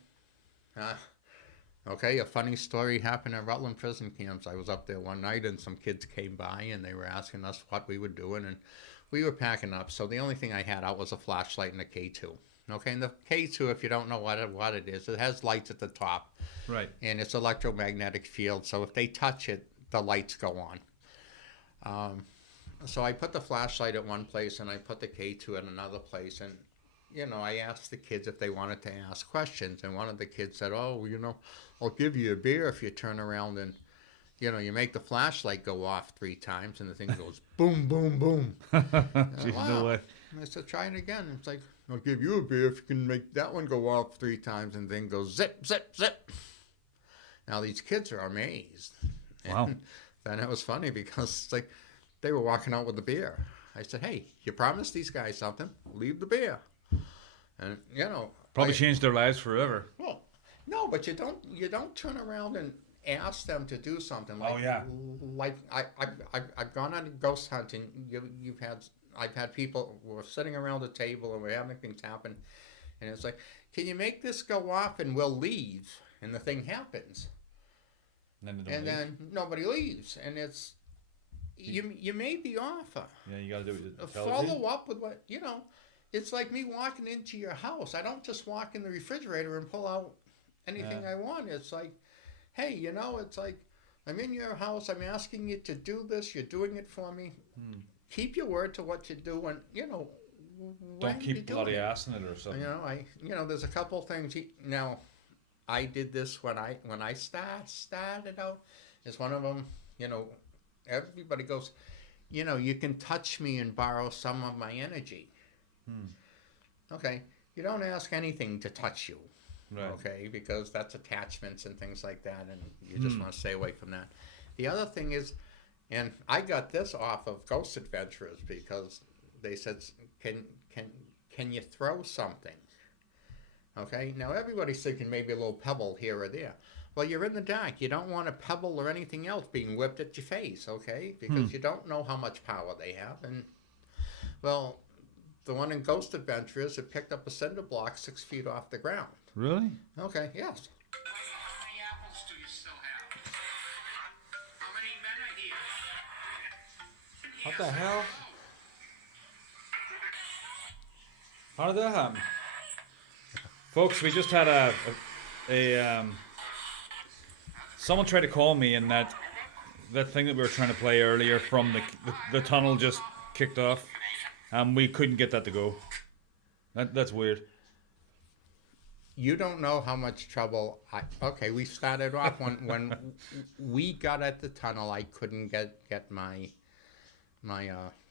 Okay, a funny story happened at Rutland prison camps. I was up there one night and some kids came by and they were asking us what we were doing, and we were packing up. So the only thing I had out was a flashlight and a K2. Okay, and the K2, if you don't know what it is, it has lights at the top. Right. And it's electromagnetic field, so if they touch it, the lights go on. So I put the flashlight at one place and I put the K2 at another place, and I asked the kids if they wanted to ask questions, and one of the kids said, "Oh, I'll give you a beer if you turn around and, you make the flashlight go off 3 times and the thing goes boom, boom, boom." Jeez, Wow. no way. And I said, "Try it again." It's like, "I'll give you a beer if you can make that one go off 3 times and the thing goes zip, zip, zip." Now these kids are amazed. Wow. And then it was funny because it's like they were walking out with the beer. I said, "Hey, you promised these guys something. Leave the beer." And Probably changed their lives forever. well, no, but you don't turn around and ask them to do something. Like, Oh, yeah. Like I've gone on ghost hunting. I've had people who are sitting around a table and we're having things happen, and it's like, "Can you make this go off and we'll leave?" And the thing happens, And then nobody leaves, and it's you made the offer. Yeah, you got to do what it tells you. Follow up with what It's like me walking into your house. I don't just walk in the refrigerator and pull out anything I want. It's like, hey, it's like, I'm in your house. I'm asking you to do this. You're doing it for me. Keep your word to what you do, and Don't keep bloody assing it or something. There's a couple things. Now, I did this when I started out. Is one of them. Everybody goes, you can touch me and borrow some of my energy. Okay, you don't ask anything to touch you, Right. okay, because that's attachments and things like that, and you just want to stay away from that. The other thing is, and I got this off of Ghost Adventurers because they said, can you throw something? Okay, now everybody's thinking maybe a little pebble here or there. Well, you're in the dark. You don't want a pebble or anything else being whipped at your face, okay, because you don't know how much power they have. And well, the one in Ghost Adventurers, it picked up a cinder block 6 feet off the ground. Really? Okay, yes. How many apples do you still have? How many men are here? What the hell? How did that happen? Folks, we just had someone tried to call me, and that thing that we were trying to play earlier from the tunnel just kicked off, and we couldn't get that to go. That's weird. You don't know how much trouble okay, we started off when we got at the tunnel. I couldn't get my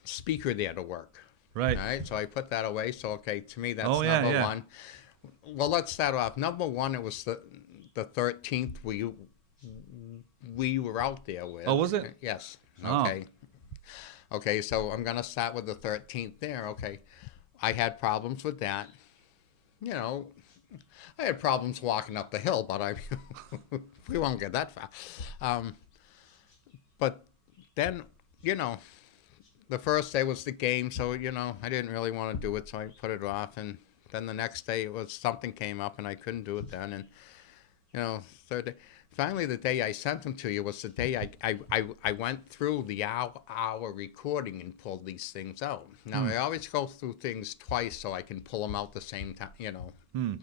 speaker there to work. Right. All right, so I put that away. So okay, to me that's Oh, yeah, number yeah. one. Well, let's start off. Number one, it was the 13th. We were out there with. Oh, was it? Yes. Oh. Okay. Okay, so I'm gonna start with the 13th there. Okay, I had problems with that. You know, I had problems walking up the hill, but we won't get that far. But then, you know, the first day was the game, so, you know, I didn't really want to do it, so I put it off. And then the next day, it was something came up, and I couldn't do it then. And, you know, third day. Finally, the day I sent them to you was the day I went through the hour recording and pulled these things out. Now, I always go through things twice so I can pull them out the same time, you know,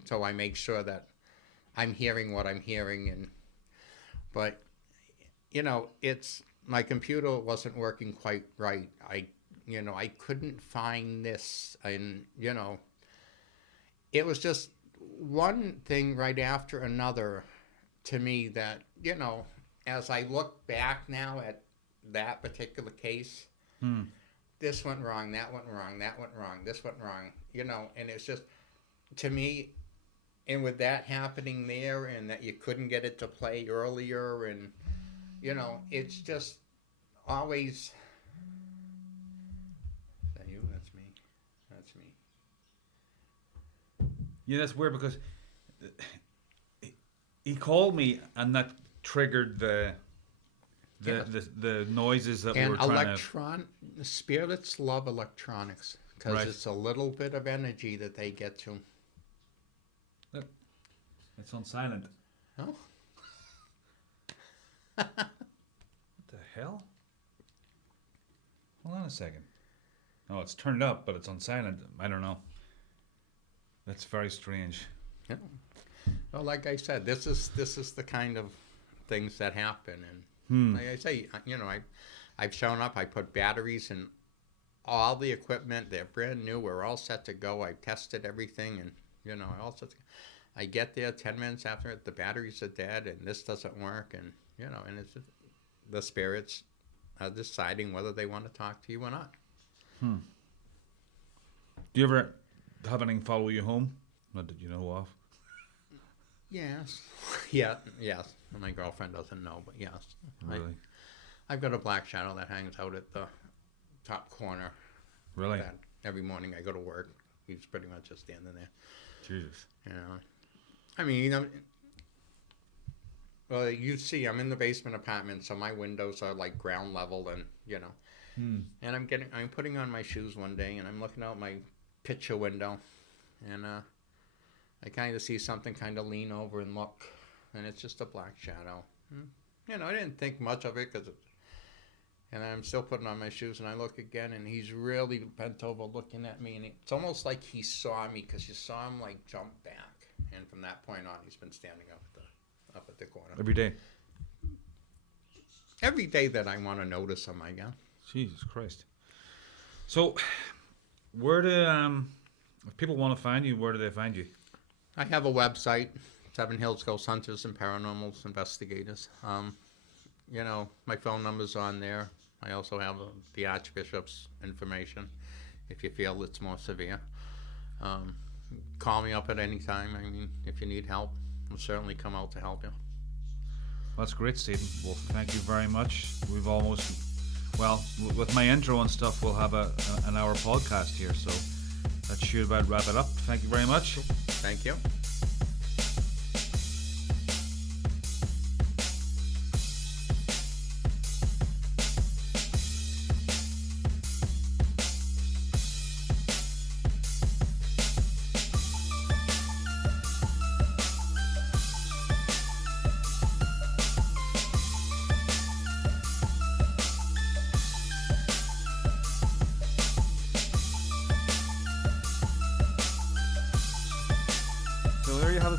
so I make sure that I'm hearing what I'm hearing. But, you know, my computer wasn't working quite right. I couldn't find this, and, you know, it was just one thing right after another to me that, you know, as I look back now at that particular case, this went wrong, that went wrong, that went wrong, this went wrong, you know, and it's just, to me, and with that happening there, and that you couldn't get it to play earlier, and, you know, it's just always... Is that you? That's me. That's me. Yeah, that's weird because he called me, and that triggered the noises that we were trying to... Spirits love electronics because Right. it's a little bit of energy that they get to. Look, it's on silent. Oh, What the hell? Hold on a second. Oh, it's turned up, but it's on silent. I don't know. That's very strange. yeah. Well, like I said, this is the kind of things that happen, and like I say, you know, I've shown up. I put batteries in all the equipment. They're brand new. We're all set to go. I've tested everything, and, you know, I get there 10 minutes after it. The batteries are dead, and this doesn't work, and, you know, and it's just, the spirits are deciding whether they want to talk to you or not. Do you ever have anything follow you home? Not that you know of. Yes. Yeah. Yes. My girlfriend doesn't know, but yes. Really? I've got a black shadow that hangs out at the top corner. Really? That every morning I go to work, he's pretty much just standing there. Jesus. You know, I mean, you know, well, you see, I'm in the basement apartment, so my windows are like ground level, and, you know, and I'm putting on my shoes one day, and I'm looking out my picture window, and I kind of see something kind of lean over and look, and it's just a black shadow. You know, I didn't think much of it, and I'm still putting on my shoes, and I look again, and he's really bent over looking at me, and it's almost like he saw me, because you saw him like jump back, and from that point on, he's been standing up at the corner. Every day. Every day that I want to notice him, I guess. Jesus Christ. So, where do if people want to find you, where do they find you? I have a website, Seven Hills Ghost Hunters and Paranormal Investigators. You know, my phone number's on there. I also have the Archbishop's information if you feel it's more severe. Call me up at any time. I mean, if you need help, I'll certainly come out to help you. That's great, Stephen. Well, thank you very much. We've almost, well, with my intro and stuff, we'll have an hour podcast here, so that should about wrap it up. Thank you very much. Thank you.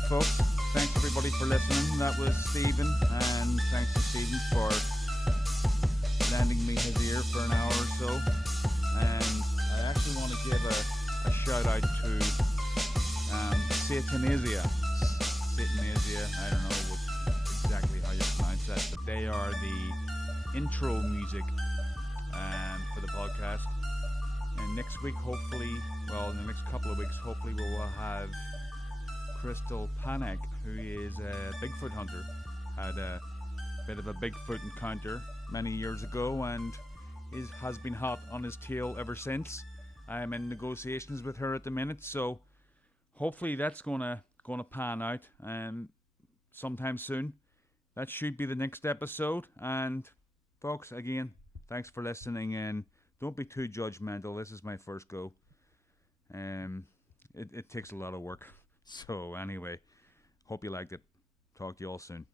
folks. Thanks everybody for listening. That was Stephen, and thanks to Stephen for lending me his ear for an hour or so. And I actually want to give a shout out to Satanasia. Satanasia, I don't know exactly how you pronounce that, but they are the intro music for the podcast. And next week, hopefully, well, in the next couple of weeks, hopefully we will have Crystal Panek, who is a Bigfoot hunter. Had a bit of a Bigfoot encounter many years ago and has been hot on his tail ever since. I am in negotiations with her at the minute, so hopefully that's gonna pan out sometime soon. That should be the next episode. And folks, again, thanks for listening, and don't be too judgmental. This is my first go. It takes a lot of work. So anyway, hope you liked it. Talk to you all soon.